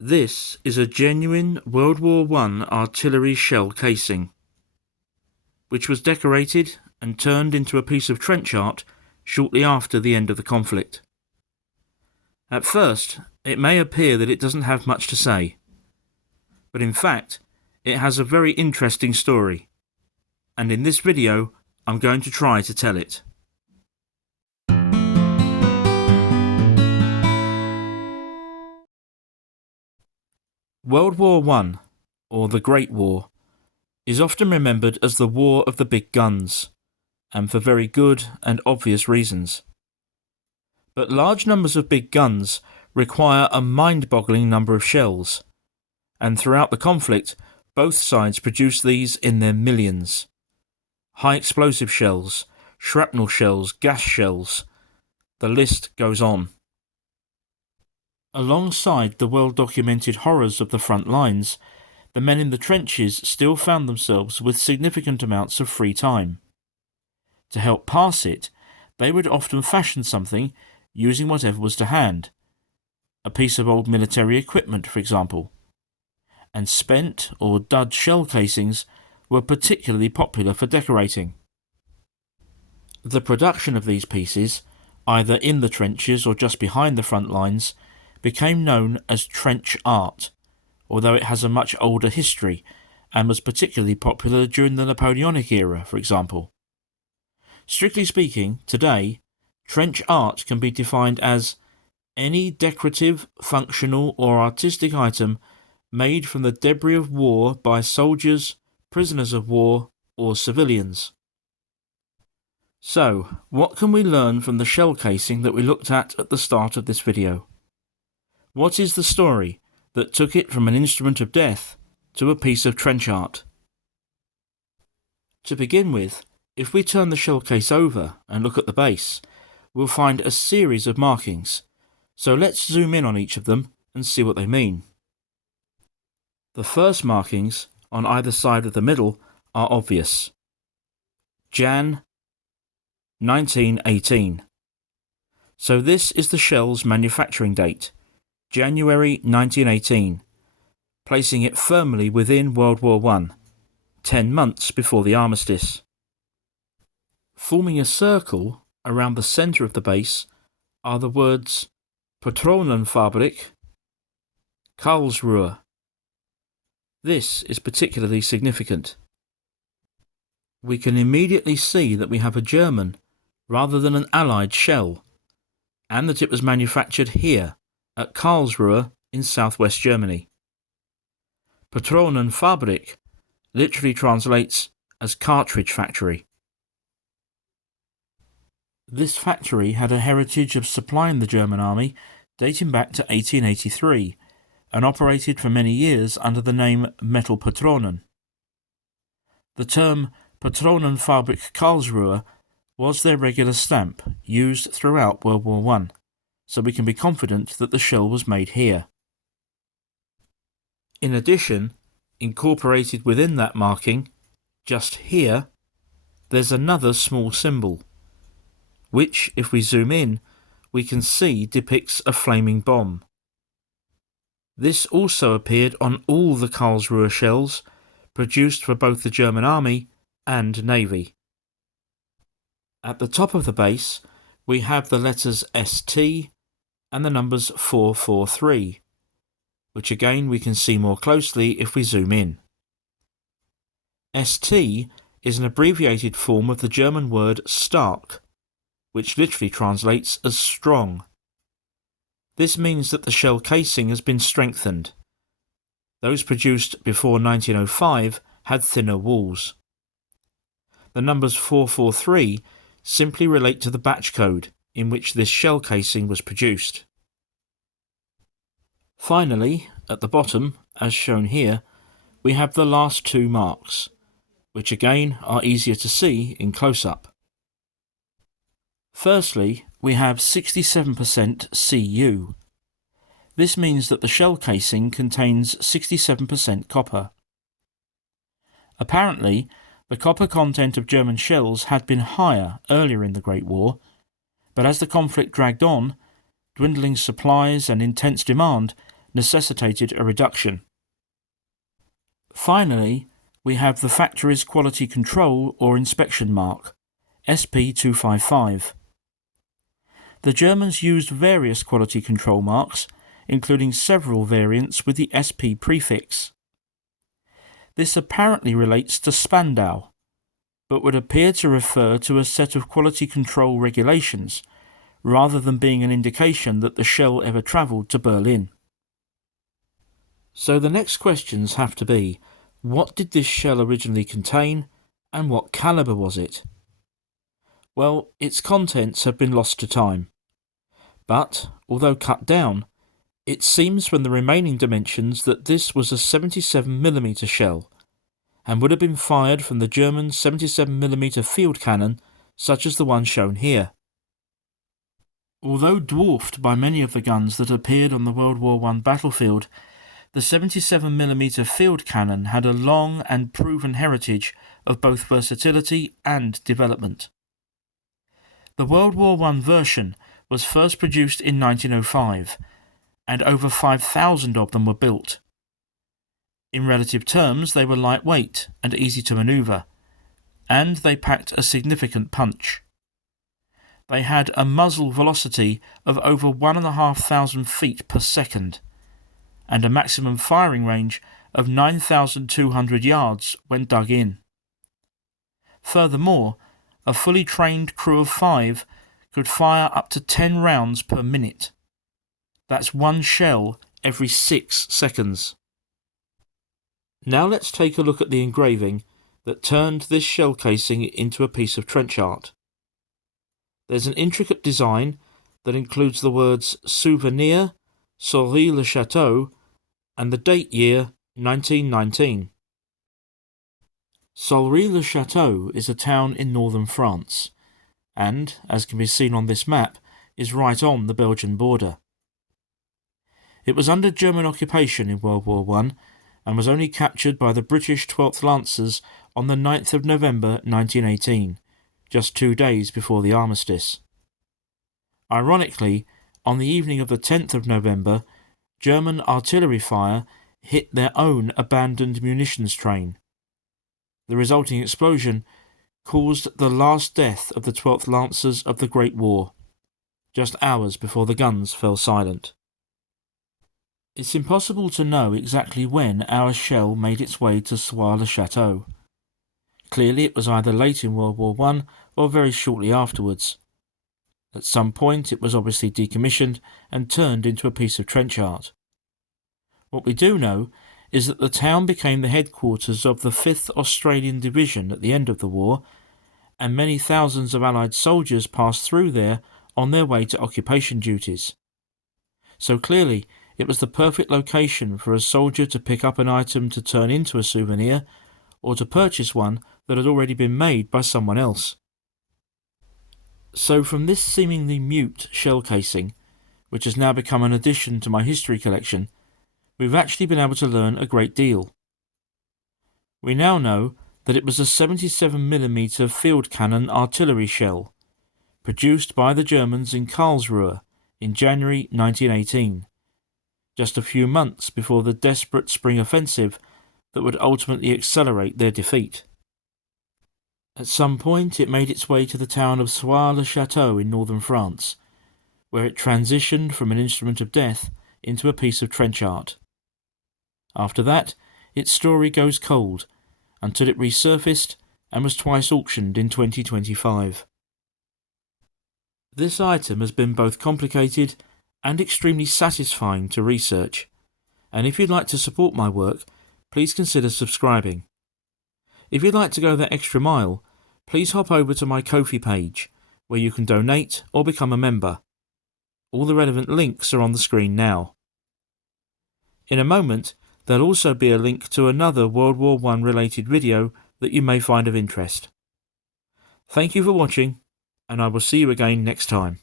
This is a genuine World War I artillery shell casing, which was decorated and turned into a piece of trench art shortly after the end of the conflict. At first, it may appear that it doesn't have much to say, but in fact, it has a very interesting story, and in this video, I'm going to try to tell it. World War I, or the Great War, is often remembered as the War of the Big Guns, and for very good and obvious reasons. But large numbers of big guns require a mind-boggling number of shells, and throughout the conflict, both sides produced these in their millions. High explosive shells, shrapnel shells, gas shells, the list goes on. Alongside the well-documented horrors of the front lines, the men in the trenches still found themselves with significant amounts of free time. To help pass it, they would often fashion something using whatever was to hand, a piece of old military equipment, for example. And spent or dud shell casings were particularly popular for decorating. The production of these pieces, either in the trenches or just behind the front lines, became known as trench art, although it has a much older history and was particularly popular during the Napoleonic era, for example. Strictly speaking, today, trench art can be defined as any decorative, functional or artistic item made from the debris of war by soldiers, prisoners of war or civilians. So, what can we learn from the shell casing that we looked at the start of this video? What is the story that took it from an instrument of death to a piece of trench art? To begin with, if we turn the shell case over and look at the base, we'll find a series of markings, so let's zoom in on each of them and see what they mean. The first markings, on either side of the middle, are obvious. Jan 1918. So this is the shell's manufacturing date, January 1918, placing it firmly within World War I, 10 months before the armistice. Forming a circle around the centre of the base are the words Patronenfabrik, Karlsruhe. This is particularly significant. We can immediately see that we have a German rather than an Allied shell, and that it was manufactured here at Karlsruhe in southwest Germany. Patronenfabrik literally translates as cartridge factory. This factory had a heritage of supplying the German army dating back to 1883 and operated for many years under the name Metal-Patronen. The term Patronenfabrik Karlsruhe was their regular stamp used throughout World War I, so we can be confident that the shell was made here. In addition, incorporated within that marking, just here, there's another small symbol, which, if we zoom in, we can see depicts a flaming bomb. This also appeared on all the Karlsruhe shells produced for both the German Army and Navy. At the top of the base, we have the letters ST and the numbers 443, which again we can see more closely if we zoom in. ST is an abbreviated form of the German word stark, which literally translates as strong. This means that the shell casing has been strengthened. Those produced before 1905 had thinner walls. The numbers 443 simply relate to the batch code in which this shell casing was produced. Finally, at the bottom, as shown here, we have the last two marks, which again are easier to see in close-up. Firstly, we have 67% Cu. This means that the shell casing contains 67% copper. Apparently, the copper content of German shells had been higher earlier in the Great War, but as the conflict dragged on, dwindling supplies and intense demand necessitated a reduction. Finally, we have the Factory's Quality Control or Inspection Mark, SP255. The Germans used various quality control marks, including several variants with the SP prefix. This apparently relates to Spandau, but would appear to refer to a set of quality control regulations, rather than being an indication that the shell ever travelled to Berlin. So the next questions have to be, what did this shell originally contain, and what calibre was it? Well, its contents have been lost to time. But, although cut down, it seems from the remaining dimensions that this was a 77mm shell, and would have been fired from the German 77mm field cannon, such as the one shown here. Although dwarfed by many of the guns that appeared on the World War I battlefield, the 77mm field cannon had a long and proven heritage of both versatility and development. The World War I version was first produced in 1905, and over 5,000 of them were built. In relative terms, they were lightweight and easy to manoeuvre, and they packed a significant punch. They had a muzzle velocity of over 1,500 feet per second, and a maximum firing range of 9,200 yards when dug in. Furthermore, a fully trained crew of 5 could fire up to 10 rounds per minute. That's one shell every 6 seconds. Now let's take a look at the engraving that turned this shell casing into a piece of trench art. There's an intricate design that includes the words souvenir, Solre-le-Chateau, and the date year 1919. Solre-le-Chateau is a town in northern France, and, as can be seen on this map, is right on the Belgian border. It was under German occupation in World War I, and was only captured by the British 12th Lancers on the 9th of November 1918, just 2 days before the armistice. Ironically, on the evening of the 10th of November, German artillery fire hit their own abandoned munitions train. The resulting explosion caused the last death of the 12th Lancers of the Great War, just hours before the guns fell silent. It's impossible to know exactly when our shell made its way to Solre-le-Chateau. Clearly it was either late in World War I or very shortly afterwards. At some point it was obviously decommissioned and turned into a piece of trench art. What we do know is that the town became the headquarters of the 5th Australian Division at the end of the war, and many thousands of Allied soldiers passed through there on their way to occupation duties. So clearly it was the perfect location for a soldier to pick up an item to turn into a souvenir, or to purchase one that had already been made by someone else. So from this seemingly mute shell casing, which has now become an addition to my history collection, we've actually been able to learn a great deal. We now know that it was a 77mm field cannon artillery shell, produced by the Germans in Karlsruhe in January 1918, just a few months before the desperate spring offensive that would ultimately accelerate their defeat. At some point it made its way to the town of Solre-le-Chateau in northern France, where it transitioned from an instrument of death into a piece of trench art. After that, its story goes cold, until it resurfaced and was twice auctioned in 2025. This item has been both complicated and extremely satisfying to research, and if you'd like to support my work, please consider subscribing. If you'd like to go that extra mile, please hop over to my Ko-fi page, where you can donate or become a member. All the relevant links are on the screen now. In a moment, there'll also be a link to another World War I related video that you may find of interest. Thank you for watching, and I will see you again next time.